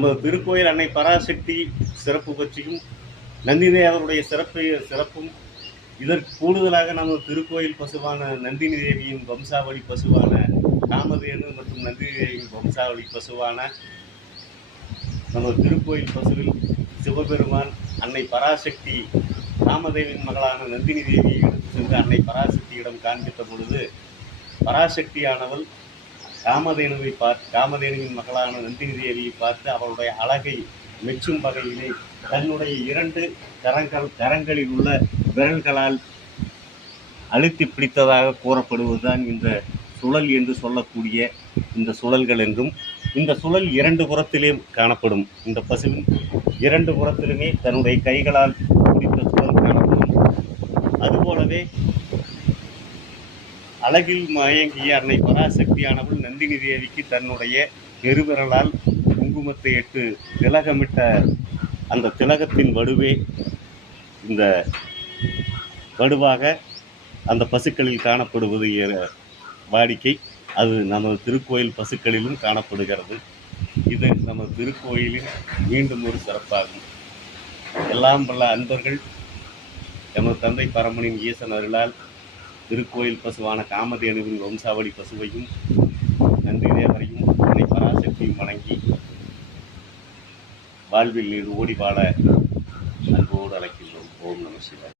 நமது திருக்கோயில் அன்னை பராசக்தி சிறப்பு பற்றியும் நந்திதேவருடைய சிறப்பும் இதற்கு கூடுதலாக நமது திருக்கோயில் பசுவான நந்தினி தேவியின் வம்சாவளி பசுவான காமதேனு மற்றும் நந்தினி தேவியின் வம்சாவளி பசுவான நமது திருக்கோயில் பசுவில் சிவபெருமான் அன்னை பராசக்தி காமதேவின் மகளான நந்தினி தேவியை எடுத்து சென்று அன்னை பராசக்தியிடம் காண்பித்த பொழுது பராசக்தியானவள் காமதேனுவின் மகளான நந்தினி தேவியை பார்த்து அவளுடைய அழகை மெச்சும் வகையிலே தன்னுடைய 2 கரங்களில் உள்ள விரல்களால் அழுத்தி பிடித்ததாக கூறப்படுவதுதான் இந்த சுழல் என்று சொல்லக்கூடிய இந்த சுழல்கள் என்றும், இந்த சுழல் 2 புறத்திலே காணப்படும். இந்த பசுவின் 2 புறத்திலுமே தன்னுடைய கைகளால் பிடித்த சுழல் காணப்படும். அதுபோலவே அழகில் மயங்கிய அன்னை பராசக்தியானவள் நந்தினி தேவிக்கு தன்னுடைய பெருவிரலால் குங்குமத்தை இட்டு திலகமிட்ட அந்த திலகத்தின் வடுவே இந்த வடுவாக அந்த பசுக்களில் காணப்படுவது வாடிக்கை. அது நமது திருக்கோயில் பசுக்களிலும் காணப்படுகிறது. இது நமது திருக்கோயிலின் மீண்டும் ஒரு சிறப்பாகும். எல்லாம் வல்ல அன்பர்கள் எமது தந்தை பரமனின் ஈசன் அருளால் திருக்கோயில் பசுவான காமதேனுவின் வம்சாவளி பசுவையும் நந்திதேவரையும் அன்னை பராசக்தியும் வணங்கி வாழ்வில் நீர் ஓடி வாழ அன்போடு அழைக்கின்றோம். ஓம் நம சிவாய.